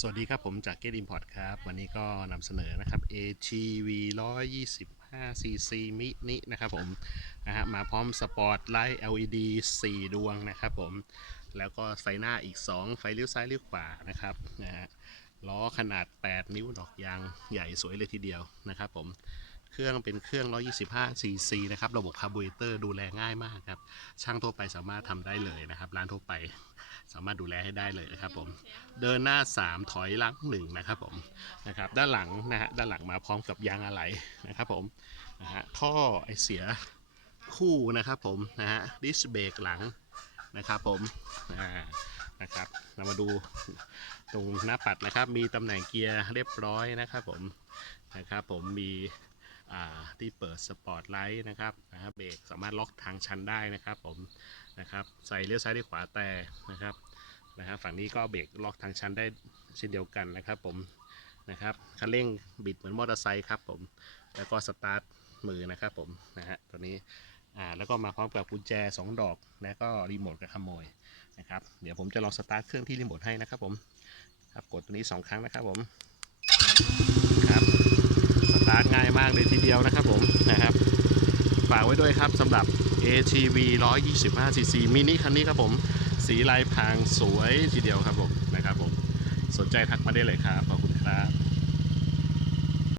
สวัสดีครับผมจาก Get Import ครับ วันนี้ก็นำเสนอนะครับ ATV 125 cc มินินะครับผมนะฮะมาพร้อมสปอร์ตไลท์ LED 4 ดวงนะครับผม แล้วก็ไฟหน้าอีก 2 ไฟเลี้ยวซ้ายเลี้ยวขวานะครับนะฮะล้อขนาด 8 นิ้วดอกยางใหญ่สวยเลยทีเดียวนะครับผมเครื่องเป็นเครื่อง 125 cc นะครับ ระบบคาร์บูเรเตอร์ดูแลง่ายมากครับ ช่างทั่วไปสามารถทำได้เลยนะครับ ร้านทั่วไปามารถดูแลให้ได้เลยนะครับผมเดินหน้า 3 ถอยหลัง1นะครับผมนะครับด้านหลังนะฮะด้านหลังมาพร้อมกับยางอะไหล่นะครับผมนะฮะท่อไอเสียคู่นะครับผมนะฮะดิสเบรกหลังนะครับผมอ่านะครับเรามาดูตรงหน้าปัดนะครับ มีตำแหน่งเกียร์เรียบร้อยนะครับผมนะครับผมมี ที่เปิดสปอร์ตไลท์นะครับนะครับเบรกสามารถล็อกทางชันได้นะครับผมนะครับใส่เลี้ยวซ้ายเลี้ยขวาแต่นะครับนะฮะฝั่งนี้ก็เบรกล็อกทางชันได้เช่นเดียวกันนะครับผมนะครับคันเร่งบิดเหมือนมอเตอร์ไซค์ครับผมแล้วก็สตาร์ทมือนะครับผมนะฮะตัวนี้อ่าแล้วก็มาพร้อมกับกุญแจ 2 ดอกแล้วก็รีโมทกับขโมยนะครับเดี๋ยวผมจะลองสตาร์ทเครื่องที่รีโมทให้นะครับผมครับกดตัวนี้ 2 ครั้งนะครับผมาร์ทง่ายมากเลยทีเดียวนะครับผมนะครับ ฝากไว้ด้วยครับสำหรับ ATV 125cc มินิคันนี้ครับผม สีลายพางสวยทีเดียวครับผมนะครับผม สนใจทักมาได้เลยครับ ขอบคุณครับ